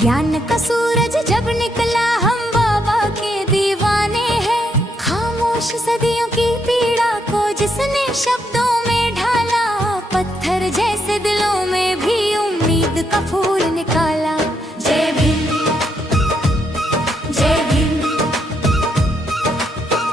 ज्ञान का सूरज जब निकला हम बाबा के दीवाने हैं। खामोश सदियों की पीड़ा को जिसने शब्दों में ढाला, पत्थर जैसे दिलों में भी उम्मीद का फूल निकाला। जय भीम, जय भीम।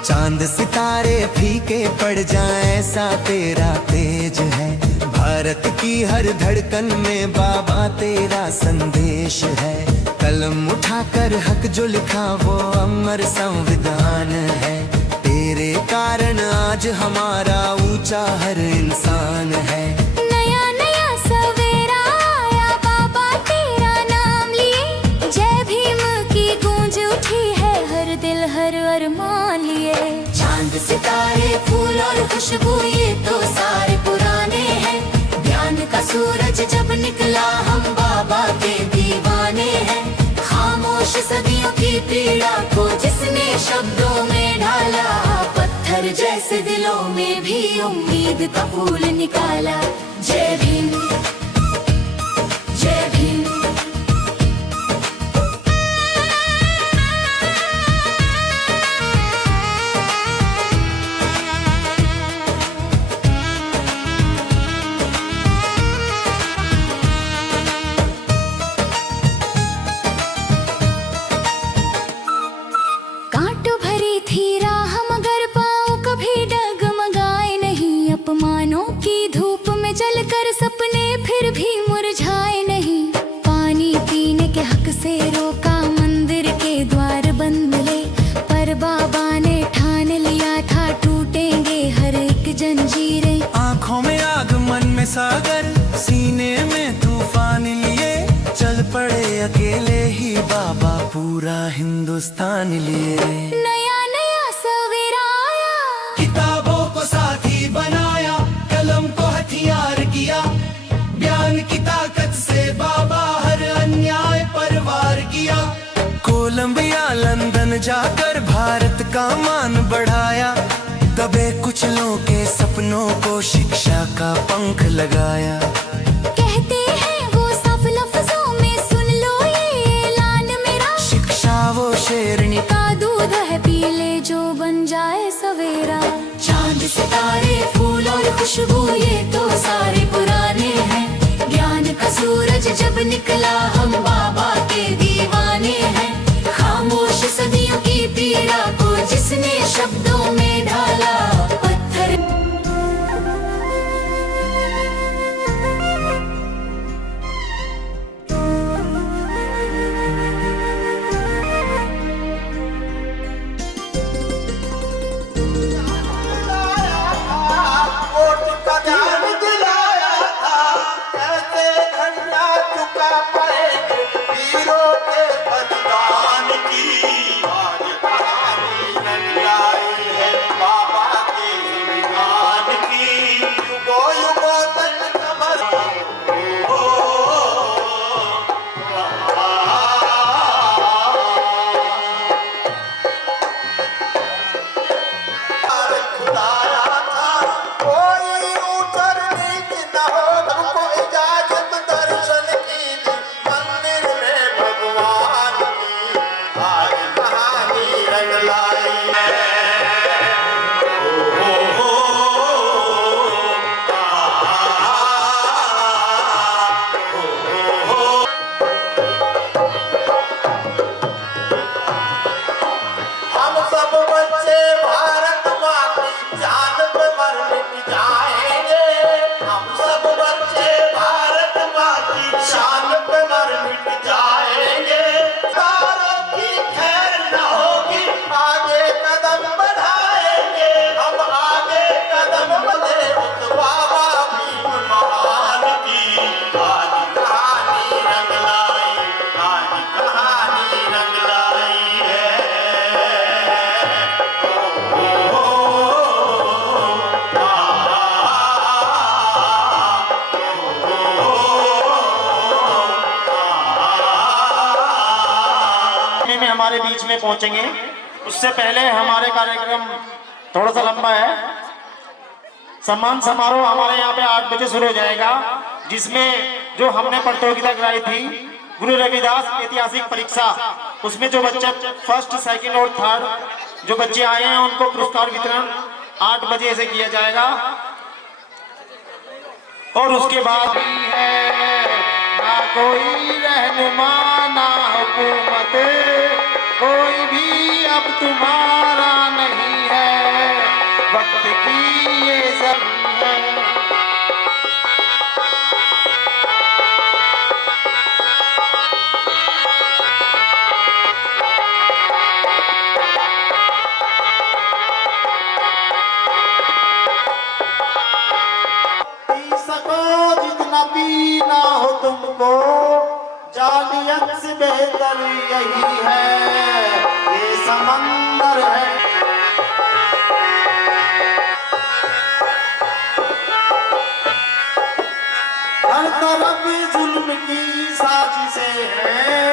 चांद सितारे फीके पड़ जाएं ऐसा तेरा तेज है। भारत की हर धड़कन में बाबा तेरा संदेश है। कलम उठाकर हक जो लिखा वो अमर संविधान है। तेरे कारण आज हमारा ऊंचा हर इंसान है। नया नया सवेरा आया बाबा तेरा नाम लिए। जय भीम की गूंज उठी है हर दिल हर अरमान लिए। चांद सितारे फूल और खुशबू ये तो सारे पुराने हैं। ज्ञान का सूरज जब निकला हम बाबा के दीवाने हैं। खामोश सदियों की पीड़ा को जिसने शब्दों में ढाला, पत्थर जैसे दिलों में भी उम्मीद का फूल निकाला। जय भीम, जय भीम। अपमानों की धूप में जलकर सपने फिर भी मुरझाए नहीं। पानी पीने के हक से रोका, मंदिर के द्वार बंद मिले, पर बाबा ने ठान लिया था टूटेंगे हर एक जंजीरें। आँखों में आग मन में सागर, सीने में तूफान लिए चल पड़े अकेले ही बाबा पूरा हिंदुस्तान लिए। नया नया सवेरा आया, किताबों को साथी बनाया, कलम को हथियार किया। ज्ञान की ताकत से बाबा हर अन्याय पर वार किया। कोलंबिया लंदन जाकर भारत का मान बढ़ाया। दबे कुचलों के सपनों को शिक्षा का पंख लगाया। कहते हैं वो साफ लफ्जों में, सुन लो ये ऐलान मेरा। शिक्षा वो शेरनी का दूध है, पी ले जो बन जाए सवेरा। चांद सितारे फूल और खुशबू ये तो सारे पुराने हैं। ज्ञान का सूरज जब निकला हम बाबा के दीवाने हैं। खामोश सदियों की पीड़ा को जिसने शब्दों में ढाला, पत्थर हमारे बीच में पहुंचेंगे। उससे पहले हमारे कार्यक्रम थोड़ा सा लंबा है। सम्मान समारोह हमारे यहाँ पे 8 बजे शुरू हो जाएगा, जिसमें जो हमने प्रतियोगिता कराई थी गुरु रविदास ऐतिहासिक परीक्षा, उसमें जो बच्चे फर्स्ट, सेकंड और थर्ड जो बच्चे आए हैं उनको पुरस्कार वितरण 8 बजे से किया जाएगा। और उसके बाद है ना कोई रहनुमा ना हुकूमत, कोई भी अब तुम्हारा नहीं है, वक्त की ये जमीन है। जितना पीना हो तुमको, जालियत से बेहतर यही है, ये समंदर है। हर तरफ जुल्म की साजिशें हैं,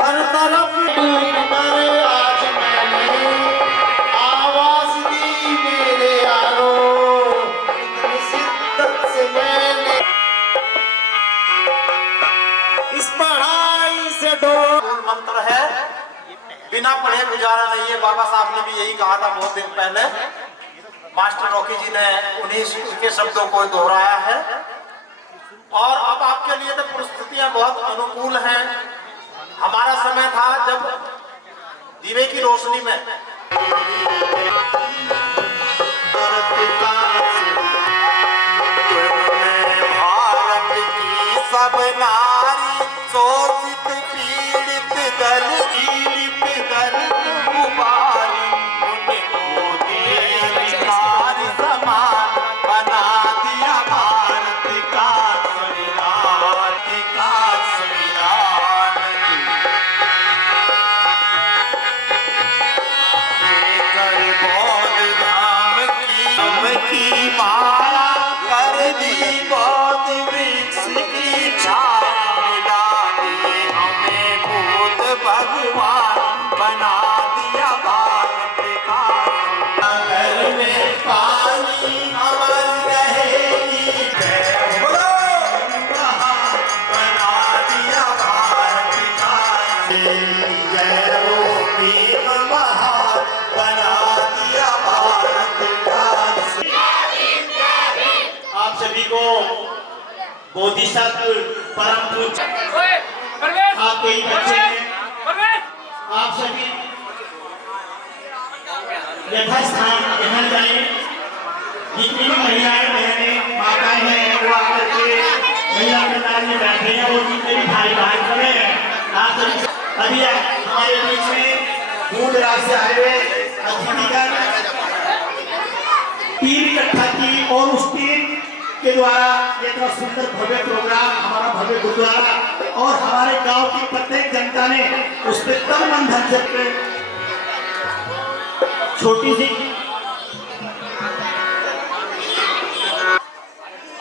हर तरफ डूबकर आज मैंने आवाज दी मेरे यारो, शिद्दत से मैंने इस पढ़ाई से मूल मंत्र है, बिना पढ़े गुजारा नहीं है। बाबा साहब ने भी यही कहा था बहुत दिन पहले। मास्टर रॉकी जी ने उन्हीं के शब्दों को दोहराया है। और अब आपके लिए तो परिस्थितियां बहुत अनुकूल हैं। हमारा समय था जब दीवे की रोशनी में भारत की सब नारी शोषित पीड़ित दल उबारी, उनको अधिकार समान बना दिया भारत का संविधान, बौद्ध धाम की माला कर दी, बौद्ध वृक्ष की छाया मिला दी, हमें बुद्ध भगवान बना दिया भारत का। घर में पानी अमर रहेगी, बना दिया भारत का। जय हो भीम महान, बना दिया भारत का। आप सभी को बोधिसत्व परम पूज्य आपके ही बच्चे हैं, आप सभी यथास्थान यहाँ जाए। जितनी भी महिलाएं बहनें माताएं हैं वो आकर के महिला कतार में बैठे हैं, और जितने भी भाई बहन खड़े हैं आप सभी। अभी हमारे बीच में दूर दराज से आए हुए अतिथिगण टीम इकट्ठा की, और उस टीम के द्वारा ये इतना सुंदर भव्य प्रोग्राम, हमारा भव्य गुरुद्वारा और हमारे गांव की प्रत्येक जनता ने उस पर तन मन धन से छोटी सी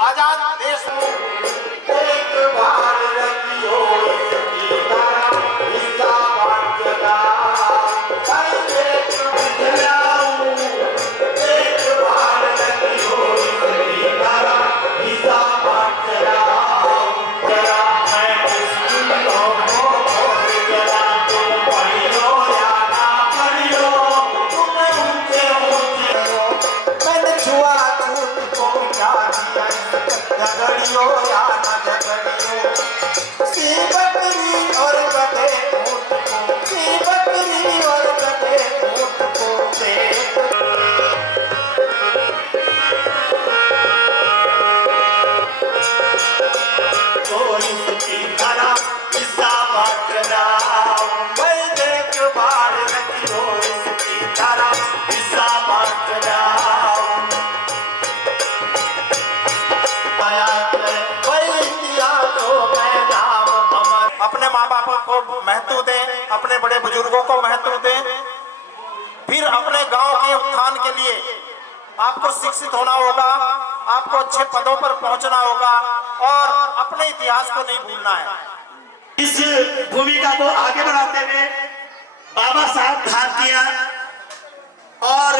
आजाद देश एक बार रखियो इसकी तरह हिस्सा बांटना, एक बार रखियो इसकी तरह हिस्सा बांटना। झगड़ियो या न झगड़ियो, सी बकरी और गधे ऊंट को, सी बकरी और गधे ऊंट को देख। तो इसकी तरह हिस्सा बांटना, मैं देख बार रखियो इसकी तरह हिस्सा बांटना। अपने माँ बाप को महत्व दें, अपने बड़े बुजुर्गों को महत्व दें, फिर अपने गांव के उत्थान के लिए आपको शिक्षित होना होगा, आपको अच्छे पदों पर पहुंचना होगा और अपने इतिहास को नहीं भूलना है। इस भूमिका को आगे बढ़ाते हुए बाबा साहब भाग किया और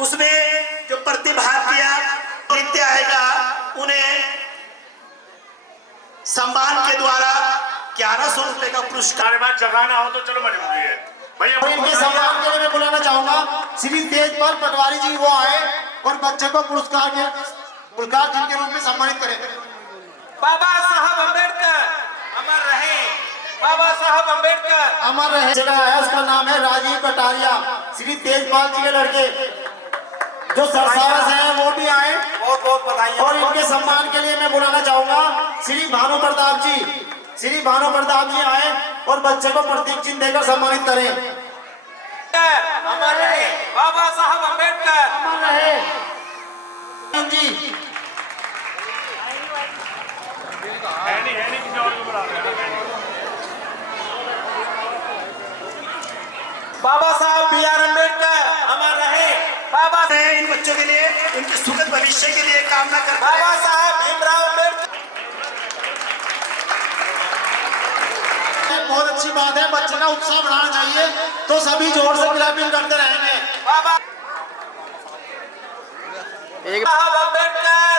उसमें जो प्रतिभाग किया नृत्य आएगा, उन्हें सम्मान के द्वारा 1100 रुपए का पुरस्कार। हमारे पास जगह ना हो तो चलो मजबूरी है भैया। और इनके सम्मान के लिए मैं बुलाना चाहूंगा श्री तेजपाल पटवारी जी, वो आए और बच्चे को पुरस्कार चिन्ह के रूप में सम्मानित करें। बाबा साहब अम्बेडकर अमर रहे, बाबा साहब अम्बेडकर अमर रहे। जगह है उसका नाम है राजीव कटारिया। श्री तेजपाल जी के लड़के जो सरसावा से हैं वो भी आए, बहुत बहुत बधाई। और इनके सम्मान के लिए मैं बुलाना चाहूंगा श्री भानु प्रताप जी। श्री भानु प्रताप जी आए और बच्चे को प्रतीक चिन्ह देकर सम्मानित करें। अमर रहे बाबा साहब अम्बेडकर, अमर रहे जी। है नहीं किसी और को बुला रहे हैं। बाबा साहब बी आर अम्बेडकर अमर रहे। बाबा इन बच्चों के लिए, इनके सुखद भविष्य के लिए कामना करते हैं। बाबा साहब भीमराव अम्बेडकर। बहुत अच्छी बात है, बच्चे का उत्साह बढ़ाना चाहिए, तो सभी जोर से क्लैपिंग करते रहेंगे। बाबा साहब अम्बेडकर,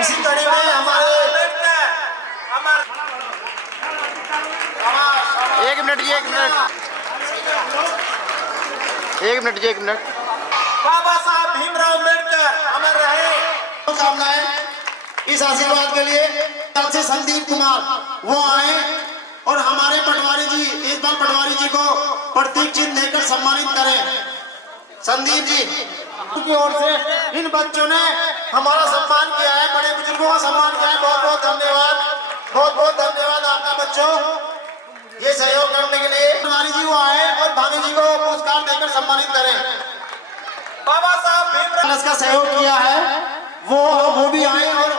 इसी कड़ी में हमारे अम्बेडकर अमर। एक मिनट जी, एक मिनट। बाबा साहब भीमराव अम्बेडकर अमर रहे। शुभकामनाएं। इस आशीर्वाद के लिए से संदीप कुमार वो आए और हमारे पटवारी जी, तेजपाल पटवारी जी को प्रतीक चिन्ह देकर सम्मानित करें। संदीप जी की ओर से इन बच्चों ने हमारा सम्मान किया है, बड़े बुजुर्गों का सम्मान किया है। बहुत बहुत धन्यवाद, बहुत बहुत धन्यवाद आपका बच्चों, ये सहयोग करने के लिए। पटवारी जी वो आए और भानु जी को पुरस्कार देकर सम्मानित करें। बाबा साहब भीमराव का सहयोग किया है वो भी आए और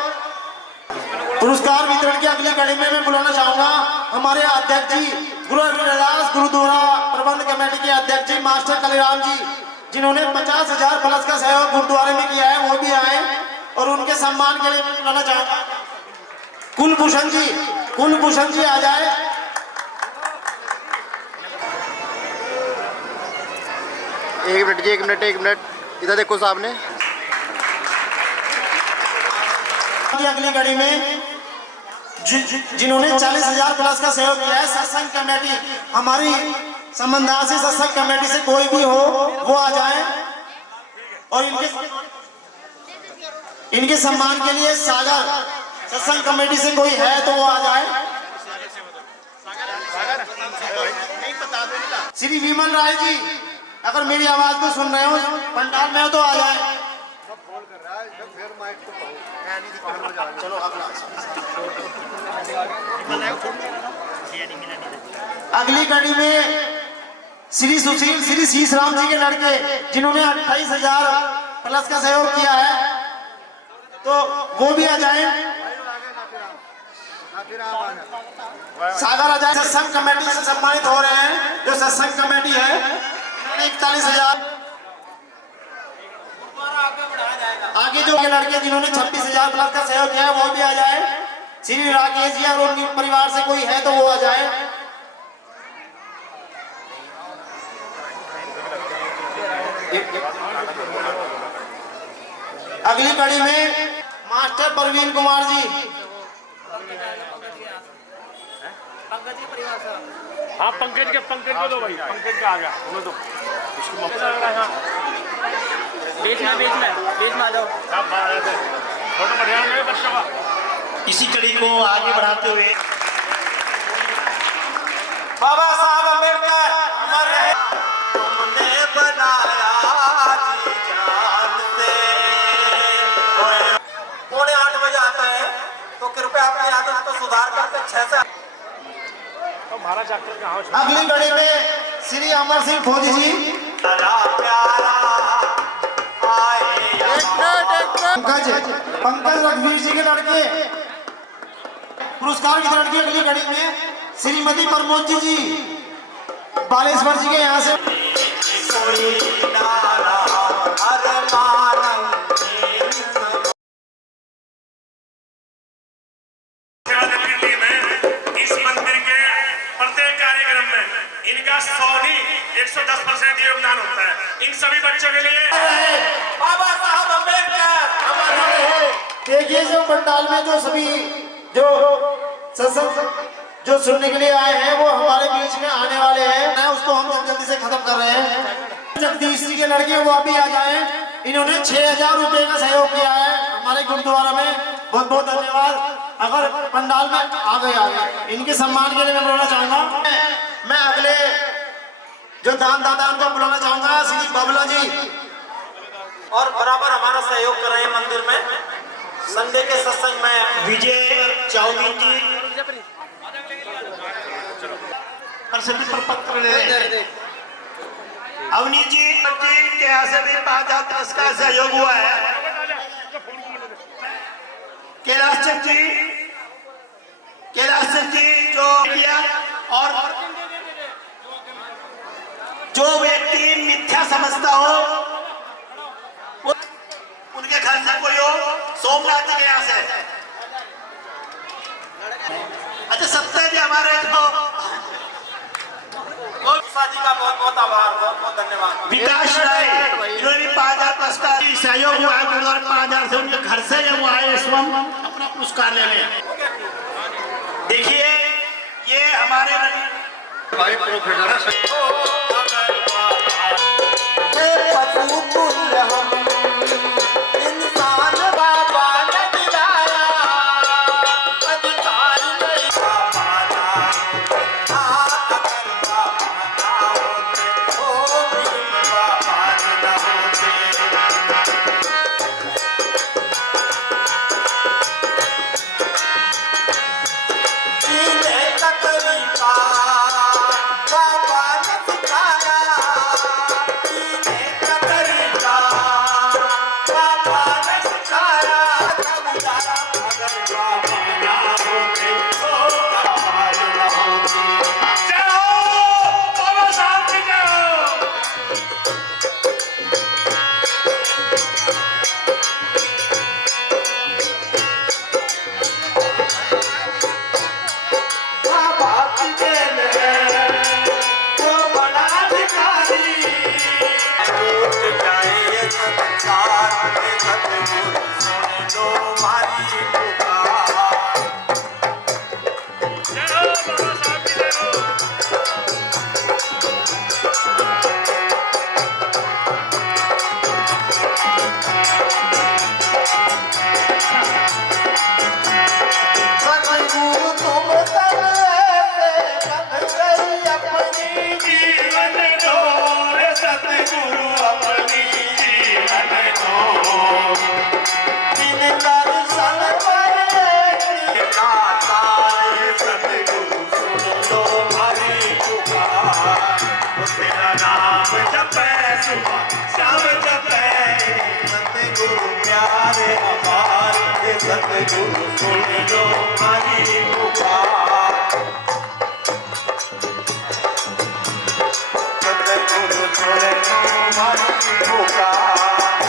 पुरस्कार वितरण की अगली कड़ी में मैं बुलाना चाहूंगा हमारे अध्यक्ष जी, गुरु रविदास गुरुद्वारा प्रबंध कमेटी के अध्यक्ष जी मास्टर कलीराम जी, जिन्होंने 50,000 प्लस का सहयोग गुरुद्वारे में किया है, वो भी आए और उनके सम्मान के लिए मैं बुलाना चाहूंगा कुलभूषण जी आ जाए। एक मिनट इधर देखो सामने। अगली कड़ी में जिन्होंने 40,000 प्लस का सहयोग किया है, सत्संग कमेटी, हमारी संबंधासी सत्संग कमेटी से कोई भी हो वो आ जाए और इनके सम्मान के लिए सागर सत्संग कमेटी से कोई है तो वो आ जाए। श्री विमल राय जी अगर मेरी आवाज को सुन रहे हो पंडाल में हो तो आ जाए। चलो अगली कड़ी में श्री सुशील श्री शीश राम जी के लड़के जिन्होंने 28,000 प्लस का सहयोग किया है तो वो भी आ जाए। सागर आ जाए। सत्संग कमेटी से सम्मानित हो रहे हैं जो सत्संग कमेटी है 41,000। आगे जो के लड़के जिन्होंने 26,000 प्लस का सहयोग किया है वो भी आ जाए। श्री राकेश जी और उनके परिवार से कोई है तो वो आ जाए। अगली कड़ी में मास्टर प्रवीण कुमार जी, हाँ पंकज को दो भाई, पंकज का आ गया उन्हें दो। बीच में आ जाओ। फोटो बढ़िया है बच्चों का। इसी कड़ी को आगे बढ़ाते हुए बाबा साहब अम्बेडकर अमर रहे। तुमने बनाया जी जान से। 7:45 बजे आता है तो कृपया अपनी आदत को सुधार करके 6 से महाराज डॉक्टर कहाँ हो? अगली कड़ी में श्री अमर सिंह फौजी जी, पंकज रघुवीर जी के लड़के। पुरस्कार वितरण की अगली कड़ी में श्रीमती प्रमोद जी बालेश्वर जी के यहाँ से। इस मंदिर के प्रत्येक कार्यक्रम में इनका 110% योगदान होता है। इन सभी बच्चों के लिए बाबा साहब अम्बेडकर। देखिए जो पंडाल में जो सभी जो सत्संग जो सुनने के लिए आए हैं वो हमारे बीच में आने वाले हैं, उसको हम जल्दी से खत्म कर रहे हैं। जगदीश जी के लड़के वो अभी आ जाए। इन्होंने 6000 रुपए का सहयोग किया है हमारे गुरुद्वारा में, बहुत बहुत धन्यवाद। अगर पंडाल में आ गए इनके सम्मान के लिए मैं बुलाना चाहूंगा। मैं अगले जो दानदाता उनको बुलाना चाहूंगा, श्री बाबला जी, और बराबर हमारा सहयोग कर रहे हैं मंदिर में। संडे के सत्संग में विजय चाउमीन जी और सभी पर पत्र ले रहे हैं। अवनी जी के यहाँ से भी 5000 पुरस्कार सहयोग हुआ है। कैलाश जी जो किया, और जो व्यक्ति मिथ्या समझता हो उनके घर से कोई हो, सोमनाथ जी के यहाँ से। अच्छा सत्य जी हमारे जी का बहुत बहुत आभार, बहुत बहुत धन्यवाद। विकास राय इन्होंने भी 5000 पुरस्कार सहयोग हुआ है। 5000 से उनके घर से जब वो आए स्वयं अपना पुरस्कार लेने। देखिए ये हमारे भाई प्रोफेसर सतगुरु सुन लो हमारी पुकार। सतगुरु सुन लो हमारी पुकार।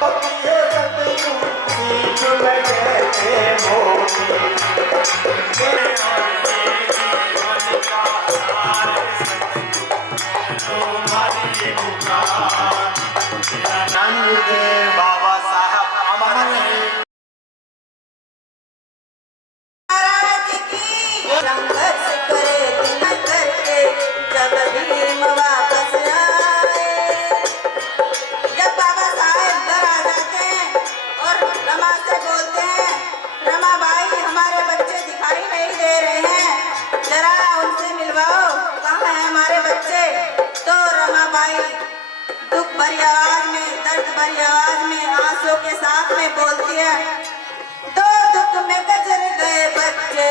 सतगुरु सीख में कहते मोती मेरे जीवन का सार। सतगुरु सुन लो हमारी पुकार। बाबा साहब अमर है। संघर्ष करे दिन करके जब भीम वापस आए। जब बाबा साहेब घर आ जाते हैं और रमा से बोलते हैं, रमा भाई हमारे बच्चे दिखाई नहीं दे रहे हैं, जरा उनसे मिलवाओ, कहाँ हैं हमारे बच्चे। तो रमा बाई दुख भरी आवाज में, दर्द भरी आवाज में, आंसू के साथ में बोलती है, दो दुख में गजर गए बच्चे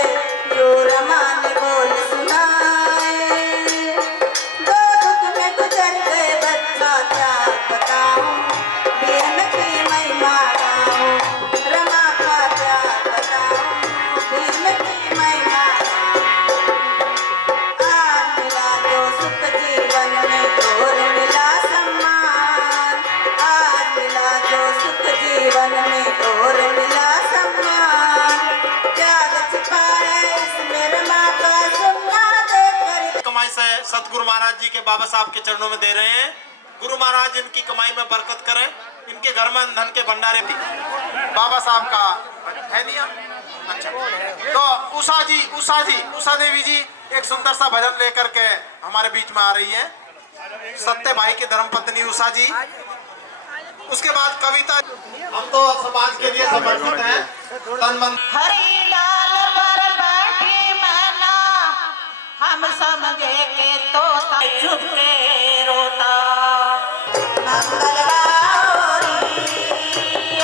जो रमा ने बोल सुनाए। दो दुख में गुजर गए बच्चा क्या बताऊं, भीम की महिमा गाऊं। रमा का क्या बताऊं, भीम की महिमा गाऊं। आज मिला जो सुख जीवन में और मिला सम्मान। आज मिला जो सुख जीवन में और मिला सम्मान। त्याग छिपा है इसमें रमा का सुनना देकर। कमाई से सतगुरु महाराज जी के बाबा साहब के चरणों में दे रहे हैं। गुरु महाराज इनकी कमाई में बरकत करें, इनके घर में धन के भंडारे भी। बाबा साहब का है दिया। अच्छा, तो उषा देवी जी एक सुंदर सा भजन लेकर के हमारे बीच में आ रही है। सत्य भाई की धर्मपत्नी उषा जी। उसके बाद कविता। हम तो समाज के लिए समर्पित हैं, तन मन। हरी डाल पर बैठी मैना, हम समझे के तोता चुप के रोता। मंगल गौरी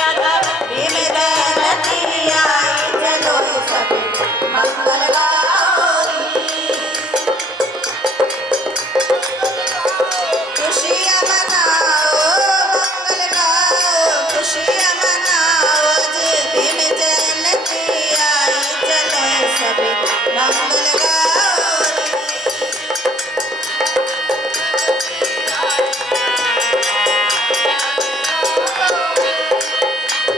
अगर भीम जयंती आई, चलो सभी मंगल गौरी। खुशियाँ मनाओ, मंगल गाओ, खुशियाँ मनाओ, जे भीम जयंती आई, चलो सभी मंगल गौरी।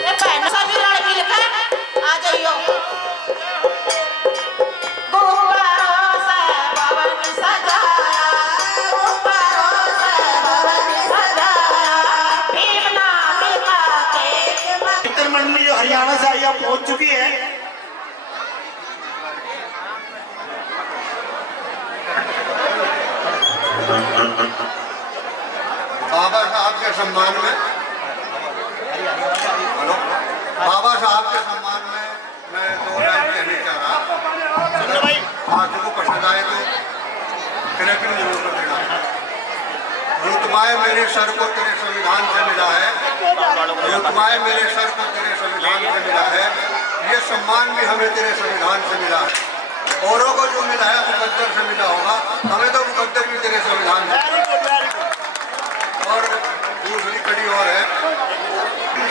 ये बहनों सभी लड़ मिलकर आ जाइयो। गुब्बारों से भवन सजाया, गुब्बारों से भवन सजाया, भीम नाम का केक बना। मित्र मंडली जो हरियाणा से आई पहुंच चुकी है। बाबा साहब के सम्मान में, हेलो, बाबा साहब के सम्मान में मैं 2 लाइन कहने चाह रहा। आप को पसंद आए तो कनेक्टिंग जरूर कर देना। रुतबाए मेरे सर को तेरे संविधान से मिला है, रुतबाए मेरे सर को तेरे संविधान से मिला है, ये सम्मान भी हमें तेरे संविधान से मिला है। औरों को जो मिला है मुकद्दर से मिला होगा, हमें तो मुकद्दर भी तेरे संविधान से। और दूसरी कड़ी और है,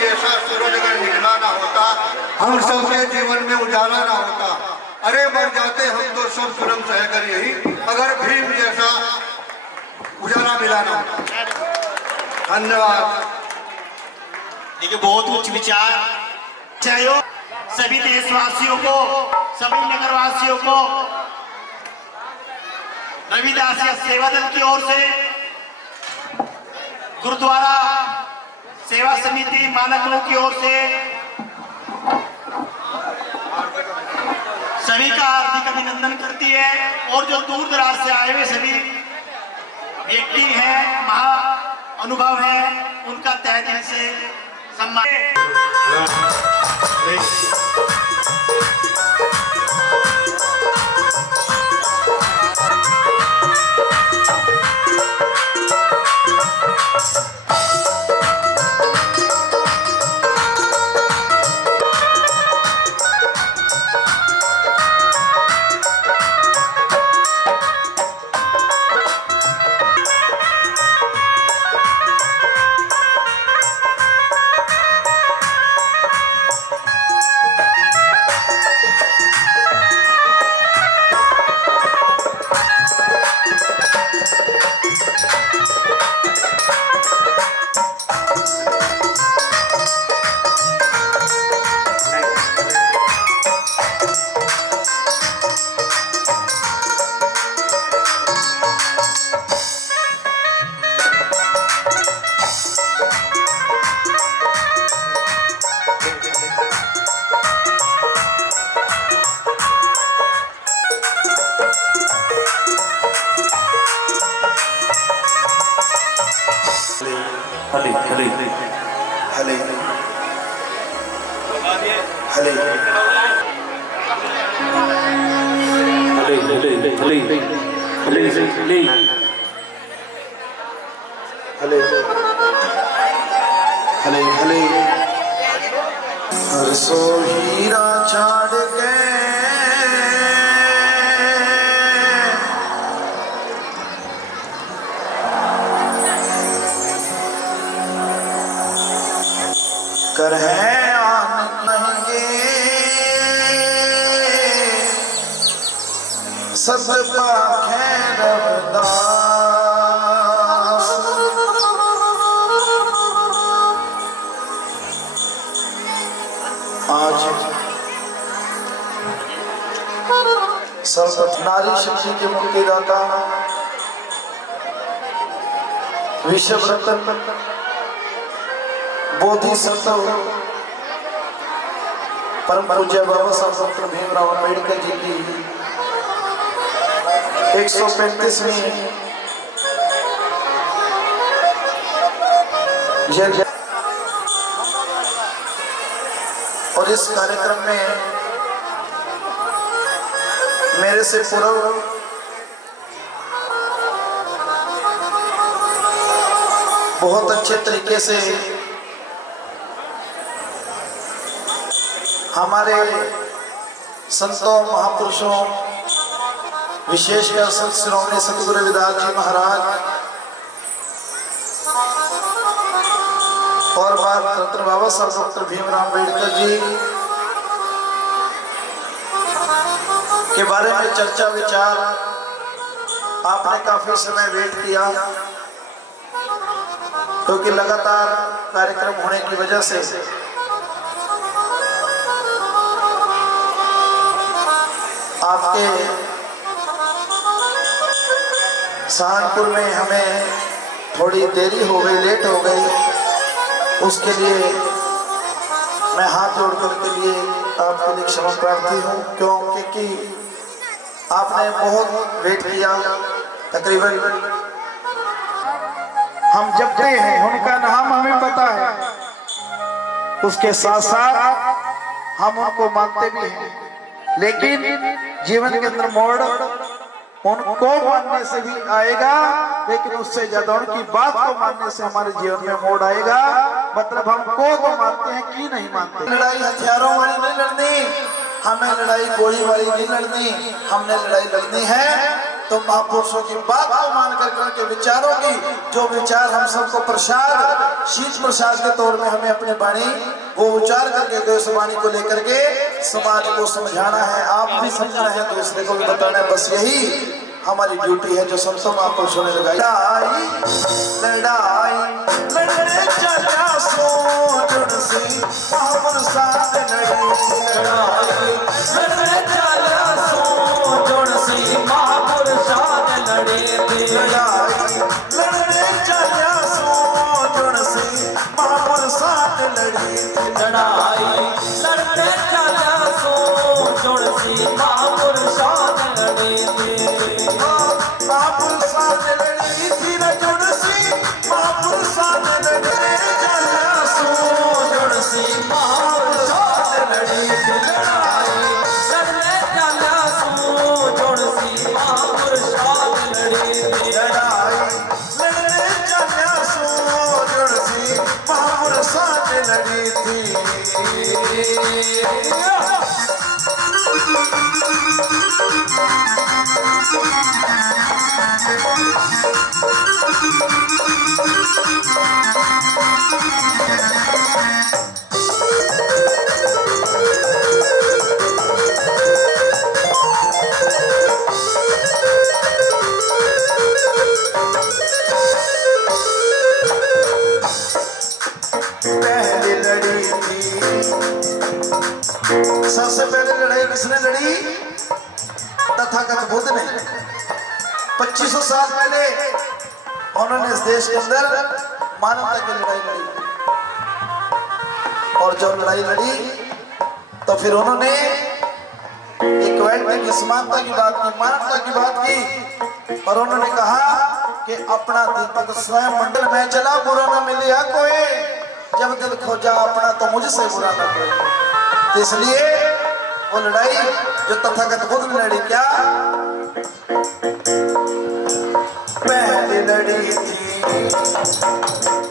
जैसा सूरज अगर निकला ना होता, हम सबके जीवन में उजाला ना होता। अरे मर जाते हम तो सब जुल्म सहकर यही, अगर भीम जैसा उजाला मिला ना होता। धन्यवाद। देखिए बहुत उच्च विचार चाहिए सभी देशवासियों को, सभी नगरवासियों को। रविदास सेवा दल की ओर से गुरुद्वारा सेवा समिति मानकों की ओर से सभी का हार्दिक अभिनंदन करती है। और जो दूर दराज से आए हुए सभी व्यक्ति हैं, महा अनुभव है, उनका तहे दिल से सम्मान। सो हीरा छाड़ के कर है आन महंगे सब पाखे रबदास। आज सर्वत नारी शक्ति के मुक्तिदाता विश्व रत्न बोधिसत्व परम पूज्य बाबा साहब डॉक्टर भीमराव अम्बेडकर जी की 135वीं जयंती और इस कार्यक्रम में मेरे से पूर्व बहुत अच्छे तरीके से हमारे संतों महापुरुषों विशेषकर संत श्रोमणी सतगुरु रविदास जी महाराज और बात डॉक्टर बाबा साहब डॉक्टर भीमराव अम्बेडकर जी के बारे में चर्चा विचार आपने काफी समय वेट किया, क्योंकि लगातार कार्यक्रम होने की वजह से आपके सहारनपुर में हमें थोड़ी देरी हो गई, लेट हो गई। उसके लिए मैं हाथ जोड़कर के लिए आपके लिए क्षमा प्रार्थी हूँ, क्योंकि आपने बहुत वेट किया। तकरीबन हम जब गए हैं उनका नाम हमें पता है, उसके साथ साथ हम उनको मानते भी हैं, लेकिन जीवन के अंदर मोड़ उनको मानने से भी आएगा, लेकिन उससे ज्यादा उनकी बात को मानने से हमारे जीवन में मोड़ आएगा। मतलब हमको तो मानते हैं कि नहीं मानते। लड़ाई हथियारों वाली नहीं लड़नी, हमें लड़ाई गोली वाली नहीं लड़नी। हमने लड़ाई लड़नी है तो महापुरुषों की बात को मान करके विचारों की, जो विचार हम सबको प्रसाद शीत प्रसाद के तौर में हमें अपने वाणी वो उच्चार करके उस वाणी को लेकर के समाज को समझाना है। आप भी समझना है, दूसरे को भी बताना है। बस यही हमारी ड्यूटी है जो संतों महापुरुषों ने लगाई। लड़ाई लड़ने चला सो जुड़सी महापुरुषां लड़ी, लड़ाई लड़ने चला सो जुड़सी महापुरुषां लड़ी, लड़ाई लड़ने चला सो जुड़सी महापुरुषां लड़ी, लड़ाई लड़ने चला सो जुड़सी महापुरुषां लड़ी, महापुरुषां लड़ी थी न जुड़सी महापुरुषां लड़ी, चला सो जुड़सी महापुरुषां लड़ी, लड़ाई लड़ने चला सो जुड़सी महापुरुषां लड़ी, लड़ाई लड़ने चला सो जुड़सी महापुरुषां लड़ी थी। पहली लड़ी थी, सबसे पहले लड़ाई किसने लड़ी? तथागत बुद्ध ने। 2500 साल पहले उन्होंने इस देश के अंदर मानवता की लड़ाई लड़ी, और जब लड़ाई लड़ी तो फिर उन्होंने इक्वालिटी की समानता की बात की, मानवता की बात की, और उन्होंने कहा कि अपना दीपक स्वयं मंडल में चला, बुरा न मिले कोई, जब दिल खोजा अपना तो मुझसे बुरा न कोई। तो इसलिए वो लड़ाई जो तथागत बुद्ध ने लड़ी, क्या पहली लड़ी थी,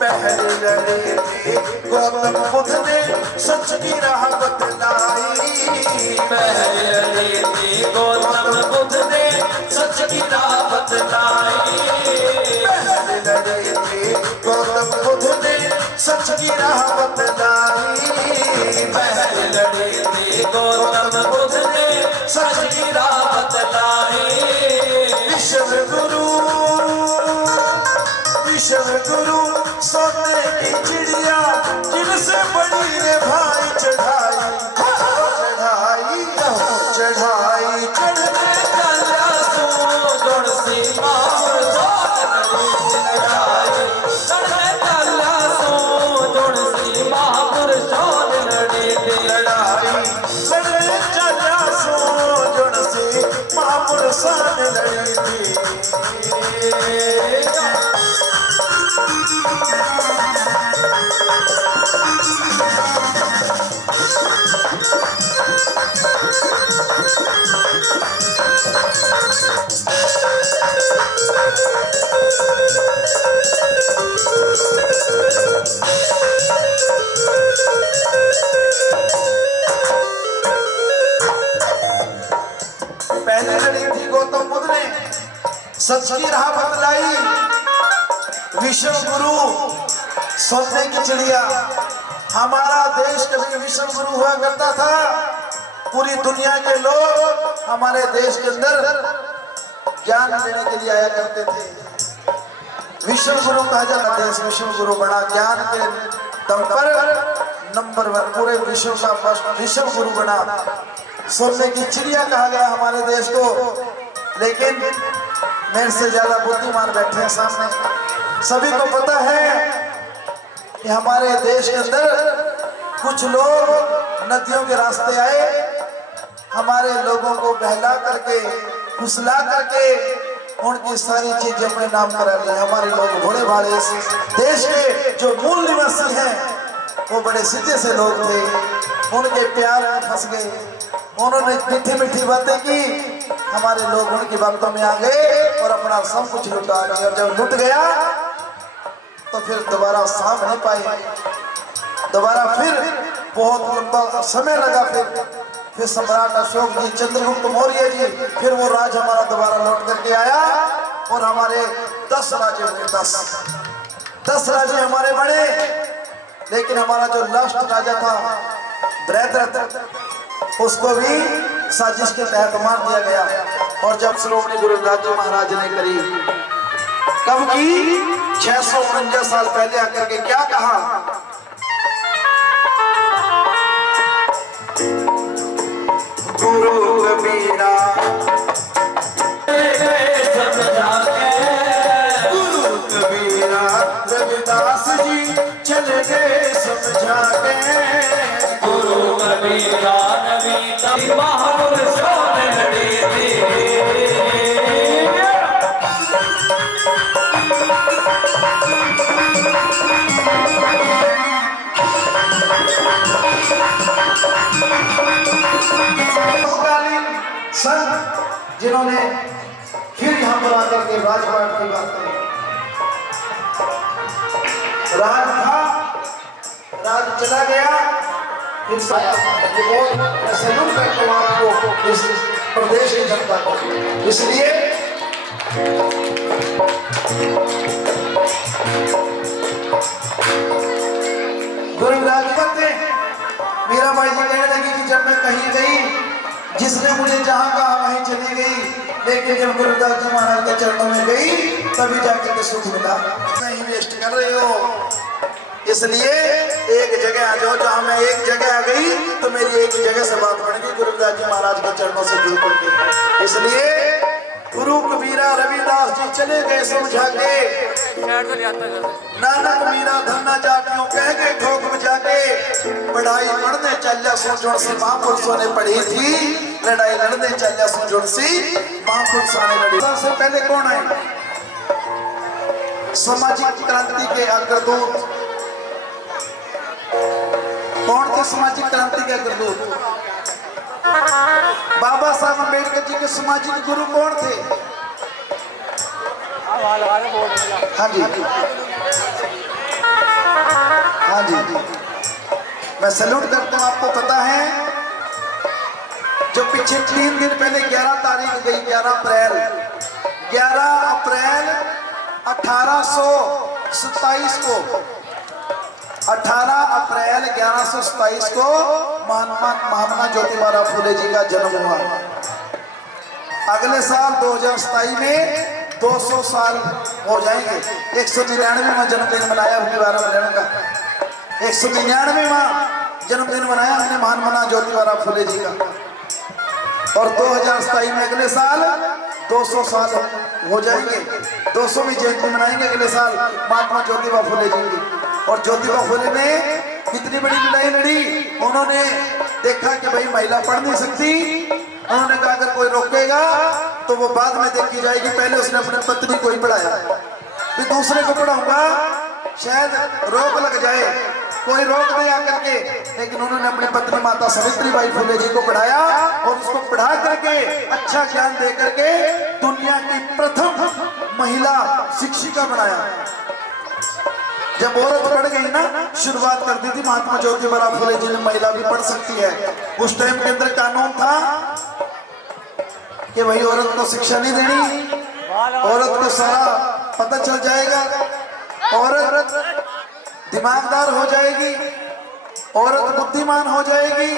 पहली लड़ी थी गौतम बुद्ध ने सच की राह बतलाई, पहली लड़ी थी गौतम बुद्ध ने सच की राह बतलाई, पहली लड़ी थी गौतम बुद्ध ने सच की राह बतलाई, पहली लड़ी थी गौतम बुद्ध ने सच की राह बतलाई। विश्व गुरु सोने की चिड़िया जिनसे बड़ी रे भाई चढ़ाई, चढ़ाई चढ़ाई चढ़ने चला सो जुड़सी महापुरुषां लड़ी, चढ़ने चला सो जुड़सी महापुरुषां लड़ी, लड़ाई पहले लड़ी थी गौतम बुद्ध ने, सच की राह बतलाई, विश्व गुरु सोने की चिड़िया। हमारा देश कभी विश्व गुरु हुआ करता था। पूरी दुनिया के लोग हमारे देश के अंदर ज्ञान लेने के लिए आया करते थे। विश्व गुरु कहा जाता देश विश्व गुरु बना, ज्ञान के दम पर नंबर 1 पूरे विश्व का विश्व गुरु बना। सोने की चिड़िया कहा गया हमारे देश को। लेकिन मेरे से ज्यादा बुद्धिमान बैठे हैं सामने। सभी को पता है कि हमारे देश के अंदर कुछ लोग नदियों के रास्ते आए, हमारे लोगों को बहला करके फुसला करके उनकी सारी चीजें अपने नाम करा ली। हमारे लोग भोले भाले इस देश के जो मूल निवासी हैं वो बड़े सीधे से लोग थे, उनके प्यार में फंस गए। उन्होंने मीठी मीठी बातें की, हमारे लोग उनकी बातों में आ गए और अपना सब कुछ लुटा गए। और जब लुट गया तो फिर दोबारा साफ नहीं पाए। दोबारा फिर बहुत लंबा समय लगा। फिर सम्राट अशोक जी, चंद्रगुप्त मौर्य जी, फिर वो राज हमारा दोबारा लौट करके आया और हमारे 10 राज्य हुए। 10 राज्य हमारे बने। लेकिन हमारा जो लास्ट राजा था बृहद्रथ, उसको भी साजिश के तहत मार दिया गया। और जब श्रोमणी गुरु रविदास जी महाराज ने करी, कब की 649 साल पहले आकर के क्या कहा, गुरु कबीरा गुरु कबीरा रविदास जी चले गए समझा के। गुरु कबीरा रविदास महापुरुषों ने लड़ी थी। संत जिन्होंने फिर यहाँ पर आकर के राजपाट की बात करी। राज था, राज चला गया, फिर मैं सैल्यूट करता हूँ आपको, इस प्रदेश की जनता को। इसलिए गुरु राजपत ने मीराबाई जी कहने लगी कि जब मैं कहीं गई, जिसने मुझे जहाँ कहा वहीं चली गई, लेकिन जब गुरुदास जी महाराज के चरणों में गई तभी जाकर के सुख मिला। नहीं वेस्ट कर रहे हो, इसलिए एक जगह आ जाओ। जहाँ मैं एक जगह आ गई तो मेरी एक जगह से बात बन गई गुरुदास जी महाराज के चरणों से जुड़ करके। इसलिए गुरु कबीरा रविदास जी चले गए समझा के। नानक मीरा धन्ना जाटियों कह गए ठोक बजा के। पढ़ाई पढ़ने चलिया सोचों से महापुरुषों ने पढ़ी थी, लड़ाई लड़ने चलिया सोचों से महापुरुषों ने लड़ी। सबसे पहले कौन है? सामाजिक क्रांति के अग्रदूत। कौन थे सामाजिक क्रांति के अग्रदूत? बाबा साहब अम्बेडकर जी के सामाजिक गुरु कौन थे? हाँ जी, हाँ जी, मैं सैल्यूट करता हूँ। आपको पता है जो पीछे 3 दिन पहले 11 तारीख गई, 11 अप्रैल 1827 को, 18 अप्रैल 1127 को महात्मा ज्योतिबा फूले जी का जन्म हुआ। अगले साल 2027 में 200 साल हो जाएंगे। 199वां जन्मदिन मनाया का, 199वां जन्मदिन मनाया हमने महात्मा ज्योतिबा फूले जी का। और 2027 में अगले साल 200 साल हो जाएंगे। 200वीं जयंती मनाएंगे अगले साल महात्मा ज्योतिबा फूले जी की। और ज्योतिबा फूले ने कितनी बड़ी लड़ाई लड़ी। उन्होंने देखा कि भाई महिला पढ़ नहीं सकती, उन्होंने कहा अगर कोई रोकेगा तो वो बाद में देखी जाएगी। पहले उसने अपने पत्नी को ही पढ़ाया, फिर दूसरे को पढ़ाऊंगा, शायद रोक लग जाए, कोई रोक नहीं आकर के। लेकिन उन्होंने अपनी पत्नी माता सावित्रीबाई फुले जी को पढ़ाया और उसको पढ़ा करके अच्छा ज्ञान दे करके दुनिया की प्रथम महिला शिक्षिका बनाया। जब औरत पढ़ गई ना, शुरुआत कर दी थी महात्मा ज्योतिबा फुले जी ने, महिला भी पढ़ सकती है। उस टाइम के अंदर कानून था कि भाई औरत को शिक्षा नहीं देनी, औरत को सारा पता चल जाएगा, औरत दिमागदार हो जाएगी, औरत बुद्धिमान हो जाएगी,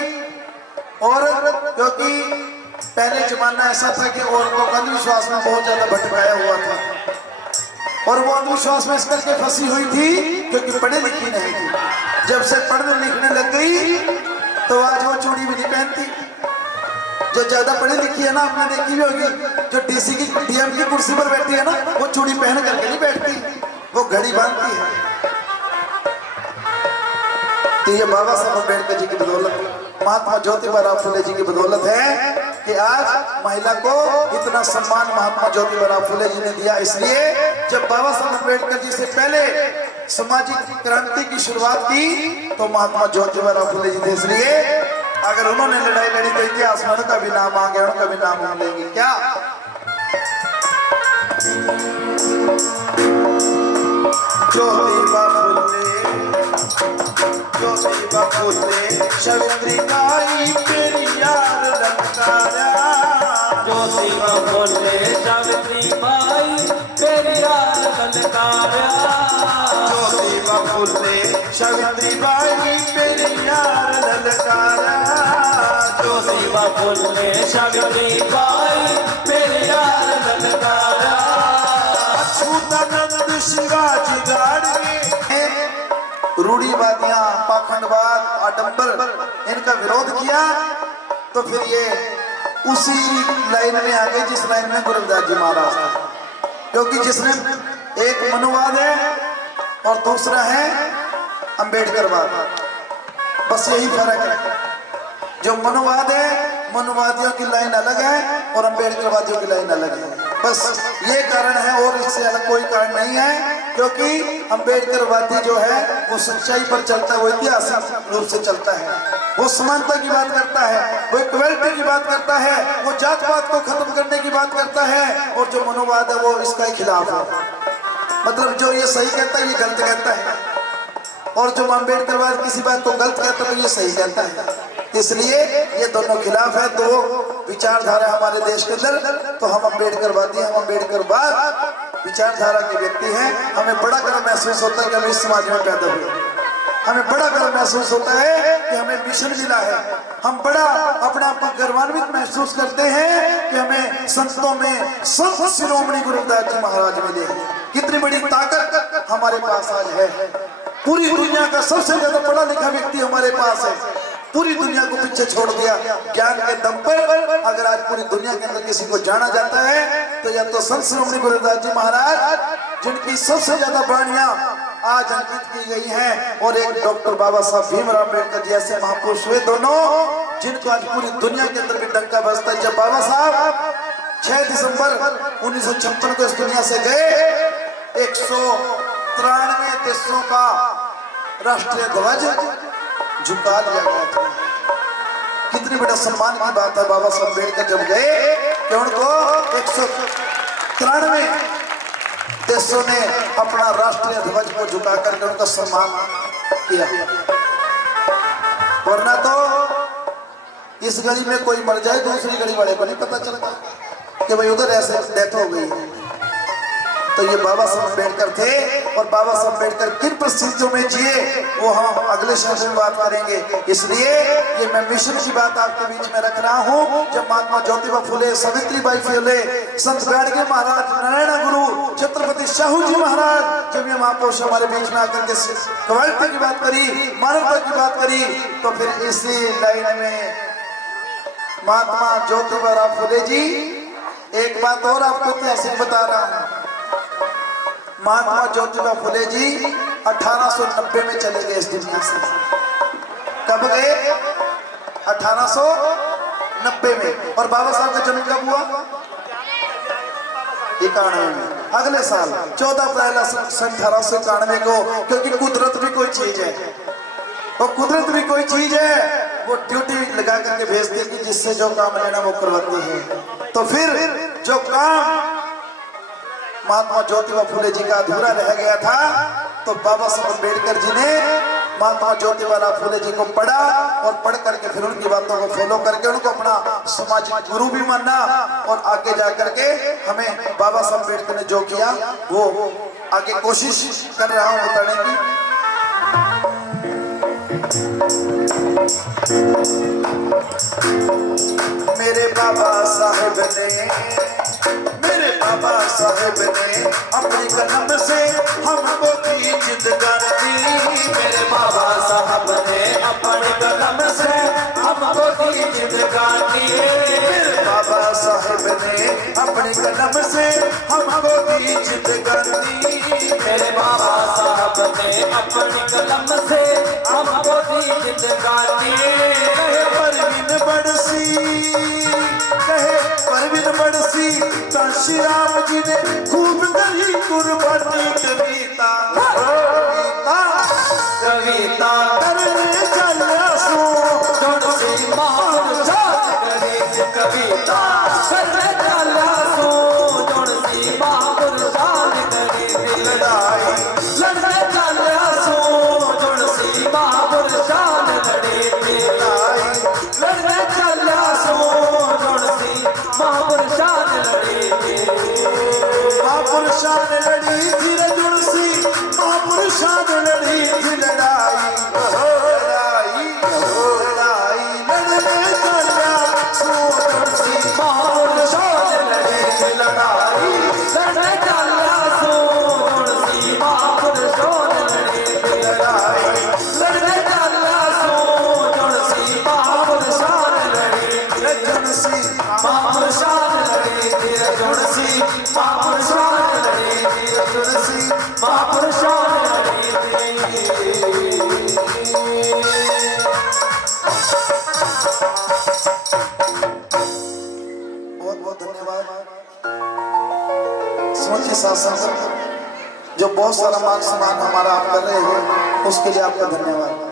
औरत, क्योंकि पहले जमाना ऐसा था कि औरतों का अंधविश्वास में बहुत ज्यादा भटकाया हुआ था और वो अंधविश्वास में इस करके फंसी हुई थी क्योंकि पढ़ी लिखी नहीं थी। जब से पढ़ने लिखने लग गई तो आज वो चूड़ी भी नहीं पहनती। जो ज्यादा पढ़ी लिखी है ना, आपने देखी भी होगी, जो डीसी की डीएम की कुर्सी पर बैठी है ना, वो चूड़ी पहन करके नहीं बैठती, वो घड़ी बांधती है। तो ये बाबा साहब अम्बेडकर जी की बदौलत, महात्मा ज्योतिबा फुले जी की बदौलत है कि आज महिला को इतना सम्मान महात्मा ज्योतिबा फुले जी ने दिया। इसलिए जब बाबा साहब अम्बेडकर जी से पहले सामाजिक क्रांति की शुरुआत की तो महात्मा ज्योतिबा फुले जी थे। इसलिए अगर उन्होंने लड़ाई लड़ी तो इतिहास में उनका भी नाम आ गया, उनका भी नाम हम लेंगे। क्या ज्योतिबा फुले सावित्रीबाई पेरियार ललकारा, ज्योतिबा फुले सावित्रीबाई पेरियार ललकारा, ज्योतिबा फुले सावित्रीबाई पेरियार ललकारा, ज्योतिबा फुले सावित्रीबाई पेरियार ललकारा, अछूतानंद शिवाजी गाड़गे। रूढ़िवादियां, पाखंडवाद, आडंबर, इनका विरोध किया तो फिर ये उसी लाइन में आ गए जिस लाइन में गुरुदास जी महाराज थे। क्योंकि जिसने एक मनुवाद है और दूसरा है अंबेडकरवाद, बस यही फर्क है। जो मनुवाद है, मनुवादियों की लाइन अलग है और अंबेडकरवादियों की लाइन अलग है, बस ये कारण है और इससे अलग कोई कारण नहीं है। क्योंकि अंबेडकरवादी जो है वो सच्चाई पर चलता है, वो ऐतिहासिक रूप से चलता है, वो समानता की बात करता है, वो इक्वलिटी की बात करता है, वो जात पात को खत्म करने की बात करता है। और जो मनोवाद है वो इसका ही खिलाफ है, मतलब जो ये सही कहता है ये गलत कहता है, और जो अम्बेडकरवाद किसी बात को गलत कहता है तो ये सही कहता है। इसलिए ये दोनों खिलाफ है, दो विचारधारा हमारे देश के अंदर। तो हम अम्बेडकरवादी, हम अम्बेडकरवाद विचारधारा के व्यक्ति हैं। हमें बड़ा गर्व महसूस होता है कि हम इस समाज में पैदा हुए, हमें बड़ा गर्व महसूस होता है कि हमें मिशन मिला है, हम बड़ा अपने आप को गर्वान्वित महसूस करते हैं कि हमें संतों में संत शिरोमणि गुरुदास जी महाराज मिले हैं। कितनी बड़ी ताकत हमारे पास आज है। पूरी दुनिया का सबसे ज्यादा पढ़ा लिखा व्यक्ति हमारे पास है, पूरी दुनिया को पीछे छोड़ दिया ज्ञान के दम पर। अगर आज पूरी दुनिया के अंदर किसी को जाना जाता है तो या तो संत शिरोमणि गुरुदास जी महाराज, जिनकी सबसे ज्यादा वाणियां आज अंकित की गई हैं, और एक डॉक्टर बाबा साहब भीमराव अम्बेडकर जी ऐसे महापुरुष हुए दोनों, जिनको आज पूरी दुनिया के अंदर भी डंका बजता है। जब बाबा साहब 6 दिसंबर 1956 को इस दुनिया से गए, 193 देशों का राष्ट्रीय ध्वज झुका लिया गया था। कितनी बड़ा सम्मान की बात है। बाबा साहब अम्बेडकर जब गए कि उनको 193 देशों ने अपना राष्ट्रीय ध्वज को झुका करके उनका सम्मान किया, वरना तो इस गली में कोई मर जाए दूसरी गली वाले को नहीं पता चलता कि भाई उधर ऐसे डेथ हो गई है। तो ये बाबा साहब अम्बेडकर थे, और बाबा साहब अम्बेडकर किन परिस्थितियों में जिए वो हम अगले शब्द में बात करेंगे। इसलिए ये मैं मिशन की बात आपके बीच में रख रहा हूँ। जब महात्मा ज्योतिबा फुले, सावित्रीबाई फुले, संत गाडगे महाराज, नारायण गुरु, छत्रपति शाहू जी महाराज, जब ये महापुरुष हमारे बीच में आकर के क्वालिटी की बात करी, मानवता की बात करी, तो फिर इसी लाइन में महात्मा ज्योतिबा फुले जी, एक बात और आपको ऐसे बता रहा हूँ, महात्मा ज्योतिबा फुले जी 1890 में चले गए इस दुनिया से। कब गए? 1890 में। और बाबा साहब का जन्म कब हुआ? 91 में। अगले साल 14 अप्रैल 1891 को, क्योंकि कुदरत भी कोई चीज है, वो कुदरत भी कोई चीज है, वो ड्यूटी लगा करके भेजती है कि जिससे जो काम लेना वो करवाती है। तो फिर जो काम महात्मा ज्योतिबा फुले जी का अधूरा रह गया था, तो बाबा साहब अम्बेडकर जी ने महात्मा ज्योतिबा फुले जी को पढ़ा और पढ़ करके फिर उनकी बातों को फॉलो करके उनको अपना सामाजिक गुरु भी माना, और आगे जा करके हमें बाबा साहब अम्बेडकर ने जो किया वो आगे कोशिश कर रहा हूं बताने की। मेरे बाबा साहेब ने अपनी कलम से हमको दी जिंदगानी। मेरे बाबा साहब ने अपनी कलम से हमको दी जिंदगानी। मेरे बाबा साहेब ने अपनी कलम से हमको दी जिंदगानी। मेरे बाबा साहब ने अपनी कलम से हमको दी जिंदगानी। कहे परवीन बड़सी काशी राम जी ने खूब करी कुर्बानी। कविता कविता करने चलिया सो जोड़सी महापुरुषान करे। कविता करने चलिया सो जोड़सी महापुरुषान करे। लड़ाई लड़ने चलिया सो जोड़सी महापुरुषान लड़े। लड़ने चलिया सो जोड़सी महापुरुषान लड़े। महापुरुषान लड़ी थी जुड़सी, महापुरुषान लड़ी थी लड़ाई। लड़ने चलिया सो जुड़सी महापुरुषान लड़े थी लड़ाई। लड़ने चलिया सो जोड़सी महापुरुषान लड़े थी लड़ाई। लड़ने चलिया सो जोड़सी महापुरुषान लड़े थी जुड़सी महापुरुषान लड़े थी जोड़सी महापुरुषान लड़े थी जुड़सी महापुरुषान लड़े थे। बहुत बहुत धन्यवाद। सोचिए शासन जो बहुत सारा मान सम्मान हमारा आप कर रहे हैं, उसके लिए आपका धन्यवाद।